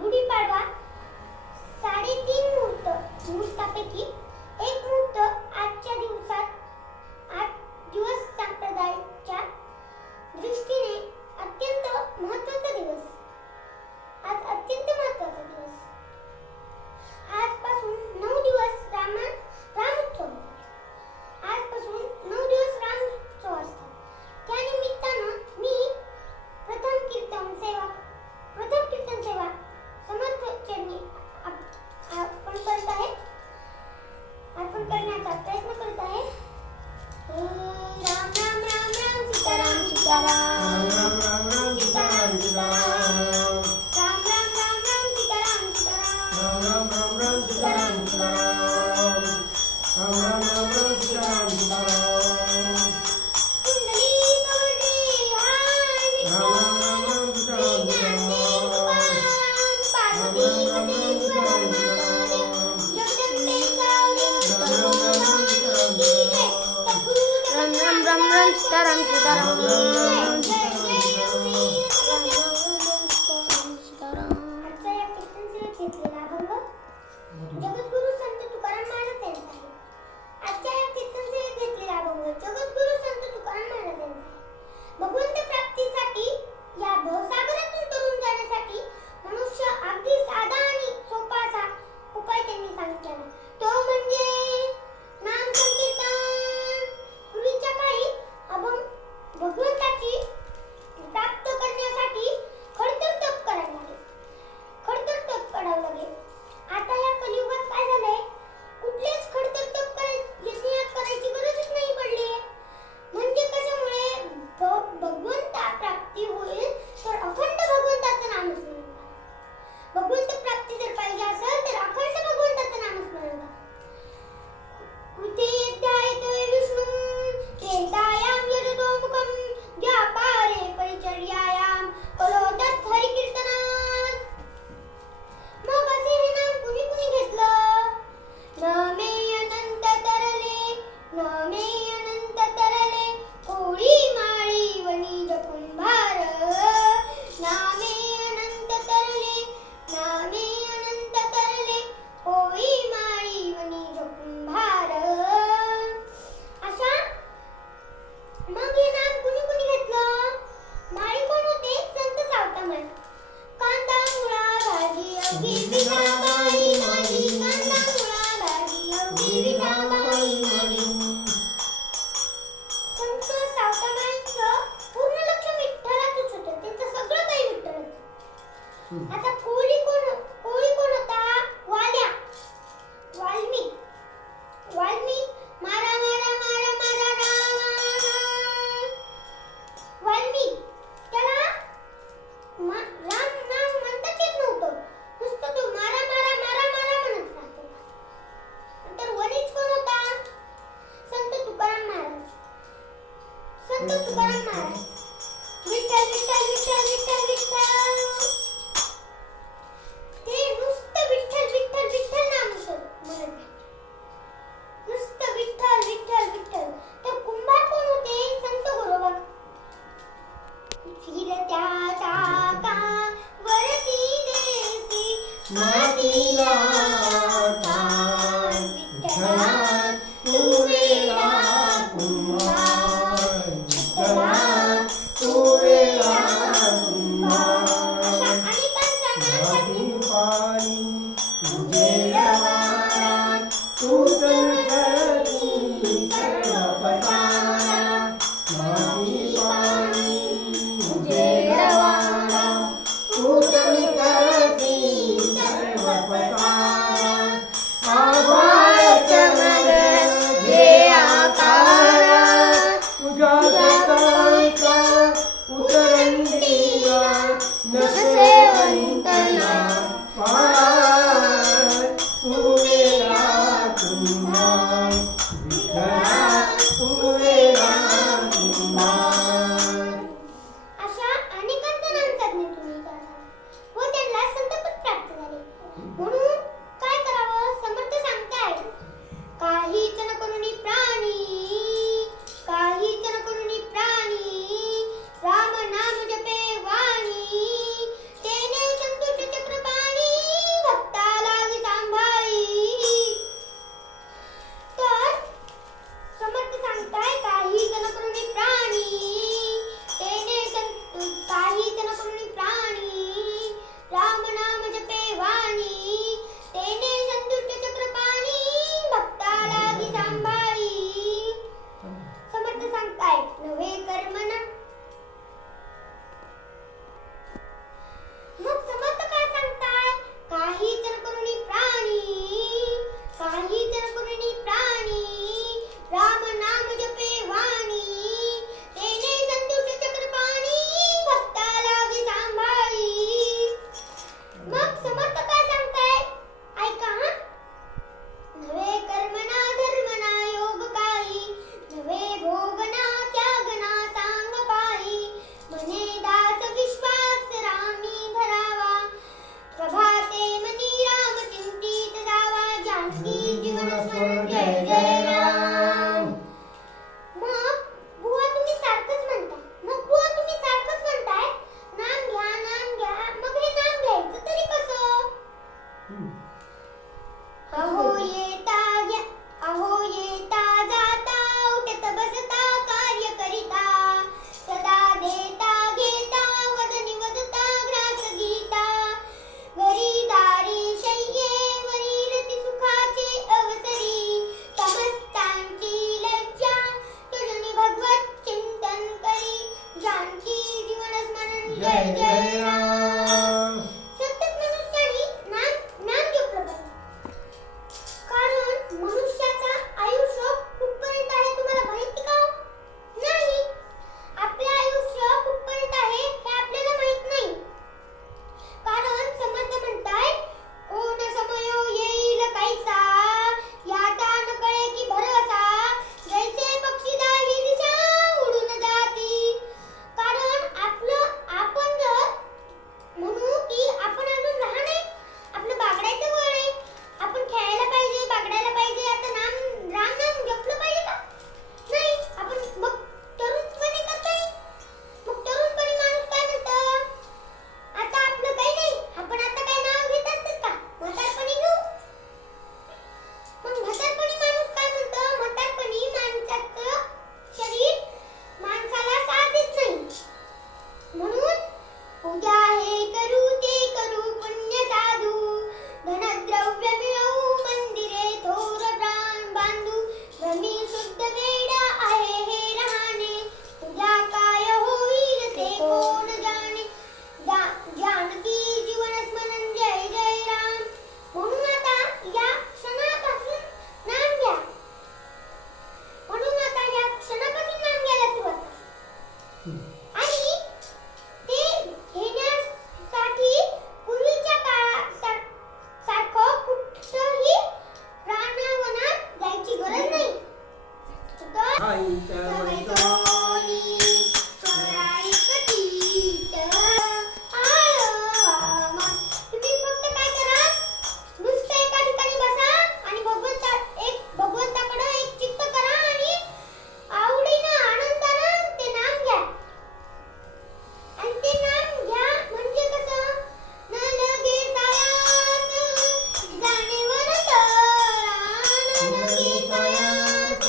गुढीपाडवा 3.5 मुहूर्तापैकी एक मुहूर्त आजच्या दिवसात 8 दिवस संप्रदायाच्या दृष्टीने अत्यंत महत्त्वाचा दिवस. आज अत्यंत महत्त्वाचा दिवस. आजपासून 9 दिवस रामोत्सव. आजपासून 9 दिवस रामोत्सव असतात. त्या निमित्तानं मी प्रथम कीर्तन सेवा समर्थ चरणी अर्पण करण्याचा प्रयत्न करत आहे. राम राम राम राम सीताराम सीताराम राम राम राम सीताराम सीताराम राम राम राम राम सीताराम सीताराम राम राम राम सीताराम सीताराम राम राम राम राम सीताराम सीताराम कुंडली कवटे हाय राम राम राम सीताराम सीताराम पार्वती सीताराम सीताराम जगद्गुरु संत तुकाराम महाराज यांचा आहे. आजच्या या कीर्तन सेवेत घेतलेला अभंग जगद्गुरु संत तुकाराम महाराज यांचा आहे. भगवंत प्राप्तीसाठी या भवसागरातून तरुण जाण्यासाठी मनुष्य अगदी साधा आणि सोपा असा उपाय त्यांनी सांगितला. तो म्हणजे नाम संकीर्तन. पूर्वीच्या काळी भगवंताची प्राप्त करण्यासाठी खडतर तप करावं लागेल. आता या कलियुगात काय झालंय, कुठलेच खडतर तप करायची गरजच नाही पडली. म्हणजे कशामुळे भगवंता प्राप्ती होईल तर अखंड भगवंताचं नामस्मरण करा. भगवंत प्राप्ती जर पाहिजे असेल तर अखंड भगवंताचं नामस्मरण करा. कृते ध्यायते विष्णु केतायाम यजतो मुखम व्यापारे परिचर्यायाम करोदत हरिकीर्तनात. मग असे हे नाम कुणी घेतलं. न मे अनंत तरले कोळी माळी वणी जकुंभार. नामे अनंत तरले कोळी माळी वणी जकुंभार. अशा मग हे नाम कुणी घेतलं. माळी कोण होते. संत सावतामाळी. कांदा मुळा भाजी अवघी विठाबाई माझी. कांदा मुळा भाजी अवघी विठाबाई माझी. संत सावतामाळींचं पूर्ण लक्ष विठ्ठलातच होतं. त्यांचं सगळं काही विठ्ठलाचं. आता कोळी कोण होता. वाल्मिक मारा मारा मारा मारा रामा. वाल्मिक त्याला राम नाम म्हणताच येत नव्हतं. नुसतं तो मारा मारा मारा मारा म्हणत राहत होता. नंतर वणीच कोण होता. संत तुकाराम महाराज. विठ्ठल विठ्ठल विठ्ठल विठ्ठल विठ्ठल. ते नुसतं विठ्ठल विठ्ठल विठ्ठल नाम म्हणत. नुसतं विठ्ठल विठ्ठल विठ्ठल. तर कुंभार कोण होते. संत गोरोबा. फिरत्या चाकावरती देसी मातीला विठ्ठला तू वेडा पूतन करती सर्व पसारा माती पाणी उजेडवारा पूतन करती सर्व पसारा आभाळ चमक घे आकारा तुझ्या जगाचा उतरंडीला नसे अंतना पार तू वेळा तुम्हा विठ्ठला तू वेळा तुम्हा. अशा अनेकांचा नाम जपणे तुम्ही करा व त्यांना संतपद प्राप्त झाले. म्हणून काय करावं समर्थ सांगताय, काहीच न करुणी प्राणी, काहीच न करुणी प्राणी, राम नाम जपे वाणी, तेने संतुष्ट चक्रपाणी, भक्ता लागी सांभाळी. तर समर्थ सांगताय, काहीच न करुणी प्राणी, काहीच न करुणी प्राणी, राम नाम जपे वाणी, तेने संतुष्ट चक्रपाणी, भक्ता लागी सांभाळी. समर्थ सांगताय, नवे कर्मना. मग समर्थ काय सांगताय, काहीच न करुणी प्राणी, काहीच न करुणी प्राणी, राम नाम जपे वाणी, तेने संतुष्ट चक्रपाणी, भक्ता लागी सांभाळी. मग समर्थ काय सांगताय, ऐका हा. नवे कर्मना धर्मना योग काही, नवे भोगना त्यागना सांग पाही, म्हणे दास विश्वास रामी धरावा, प्रभाते मनी राम चिंतित जावा, जानकी जीवन स्मरण जय जय राम. मग बुवा तुम्ही सारखंच म्हणताय, मग बुवा तुम्ही सारखंच म्हणताय, नाम घ्या, मग हे नाम घ्यायचं तरी कसं? अहो येता जाता उठत बसता कार्य करिता, सदा देता घेता वदनी वदता ग्रास गीता, घरी दारी शय्येवरी रती सुखाचे अवसरी, समस्तांची लज्जा तुझनी भगवत चिंतन करी, जानकी जीवन स्मरण जय जय राम. सतत मनुष्याने नाम जपलं पाहिजे. कारण मनुष्याचं आयुष्य कुठपर्यंत आहे तुम्हाला माहिती का? नाही. आपलं आयुष्य कुठपर्यंत आहे हे आपल्याला माहित नाही. कारण समर्थ म्हणताय, कोण समयो येईल कैसा, याचा न कळे की भरवसा, जैसे पक्षीदाही दिशा उडून जाती. कारण आपण जर म्हणू की आपण अजून लहान आहे, आपलं बागडायचं वय आहे, आपण खेळायला पाहिजे, बागडायला पाहिजे, आता राम नाम जपलं पाहिजे का? नाही. आपण मग तरुणपणी करताय, मग तरुणपणी माणूस काय म्हणतं, आता आपलं काही नाही, आपण आता काय नाव घेत असतात का, म्हातारपणी घेऊ. मग म्हातारपणी माणूस काय म्हणतं, म्हातारपणी माणसाचं शरीर माणसाला साथ देत नाही. म्हणून उद्या हे करू ते करू पुण्य साधू, धनद्रव्य मिळवू मंदिरे थोर प्राण बांधू, भ्रमी शुद्ध वेडा आहे हे राहणे, उद्या काय होईल ते कोण जाणे, जानकी जीवन स्मरण जय जय राम. म्हणून आता या क्षणापासून नाम घ्या. म्हणून आता या क्षणापासून नाम घ्यायला सुरुवात करा. आणि ते घेण्यासाठी पूर्वीच्या काळात सारखं कुठंही रानावनात जायची गरज नाही. तुम्ही फक्त काय करा, नुसतं एका ठिकाणी बसा आणि भगवंताकडे एक चित्त करा आणि आवडीनं आनंदानं ते नाम घ्या. आणि ते नाम घ्या म्हणजे कसं, न लगे सायास जाणीवन तरा, न लगे सायास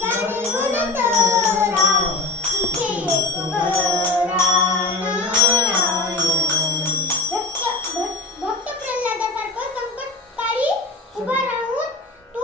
जाणीवन तरा, सुखे तुगरा नारायण. भक्त प्रल्हादासारखं संकटकाळी उभा राहून तो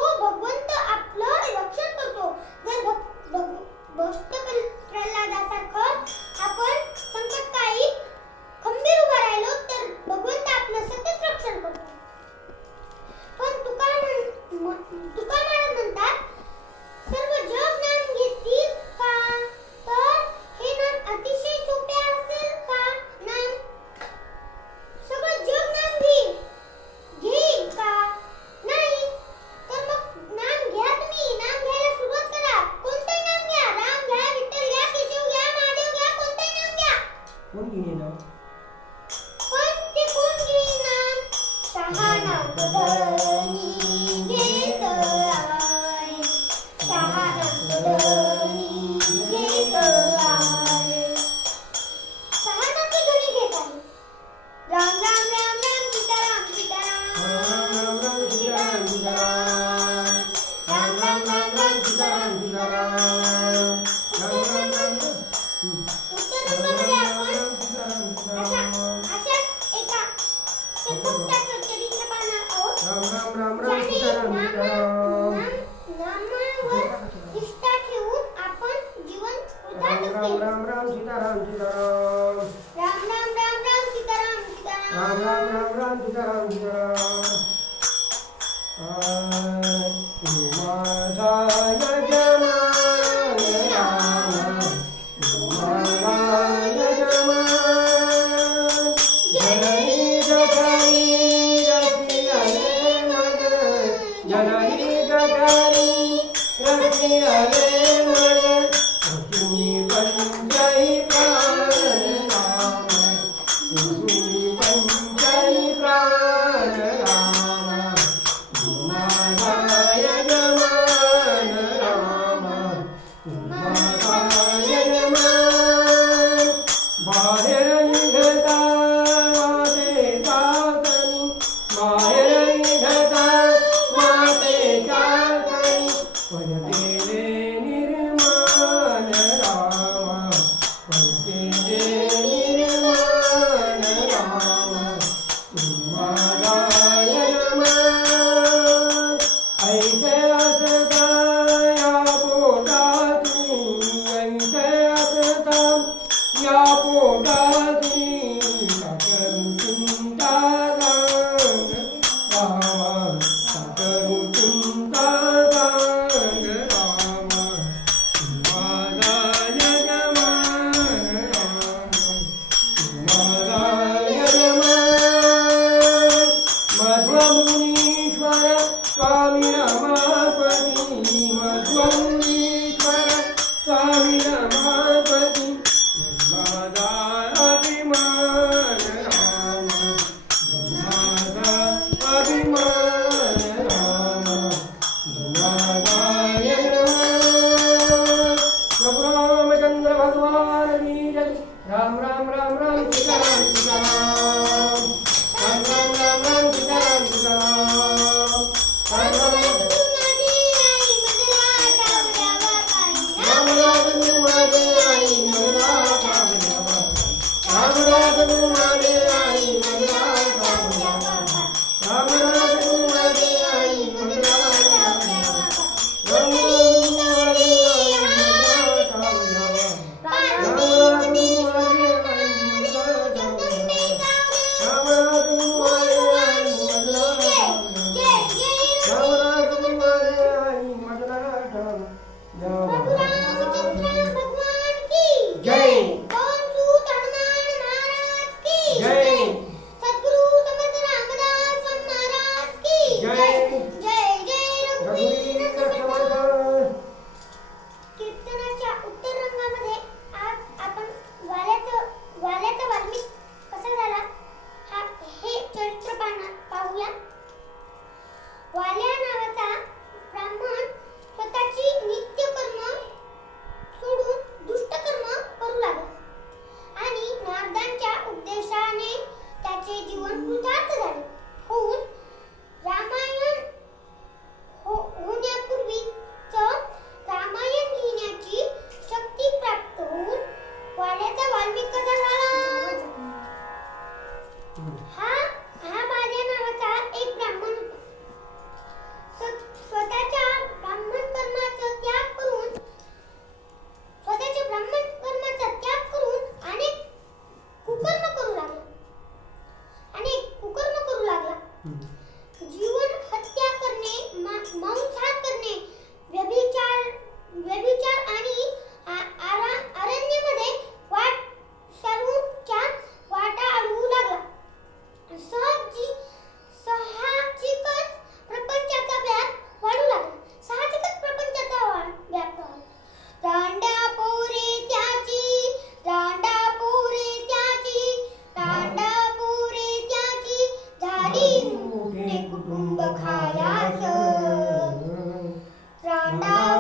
सीताराम सीताराम राम राम राम उत्तर रूपामध्ये आपण अशाच एका शतकाच्या चरित्र पाहणार आहोत. राम राम राम राम सीताराम सीताराम नामावर निष्ठा ठेवून आपण जीवन राम कृतार्थ राम केले. राम राम सीताराम सीताराम राम राम राम राम सीताराम सीताराम राम राम राम राम सीताराम सीताराम तू माझा यजमान राम तू माझा यजमान जननी जगरी रसियले मन जननी जगरी रसियले मन तुम्ही पंचई प्राण राम तुम्ही पंचई प्राण राम तुम्हाला यजमान राम तुम्हाला यजमान बाहेर निघता माते चाकणी बाहेर निघता माते चाकणी पडतेले निर्माण राम पडतेले निर्माण राम तुम्हाला यजमान ऐसे असता या पोटाती ऐसे असता या पोटाती साकरू चिंता सांग रामा साकरू चिंता सांग रामा तुम्हाला यजमान रामा तुम्हाला यजमान मध्वमुनीश्वर स्वामी रमापती मध्वमुनीश्वर स्वामी रमापती माझा अभिमान राम माझा अभिमान राम माझा यजमान प्रभु रामचंद्र भगवान की जय राम राम राम राम सीताराम सीताराम राम राम राम राम सीताराम सीताराम राम राम राम राम माझे आई मला ठावल्या राम राम माझे आई मला ठावल्या राम राम माझे आई मला ठावल्या राम राम माझे आई मला ठावल्या राम राम माझे आई मला ठावल्या राम राम माझे आई मला ठावल्या राम राम माझे आई मला ठावल्या भगवान की जय पवन सूत हनुमान महाराज की जय सद्गुरु समर्थ रामदास महाराज की जय जय जय रघुवीर रघुवीर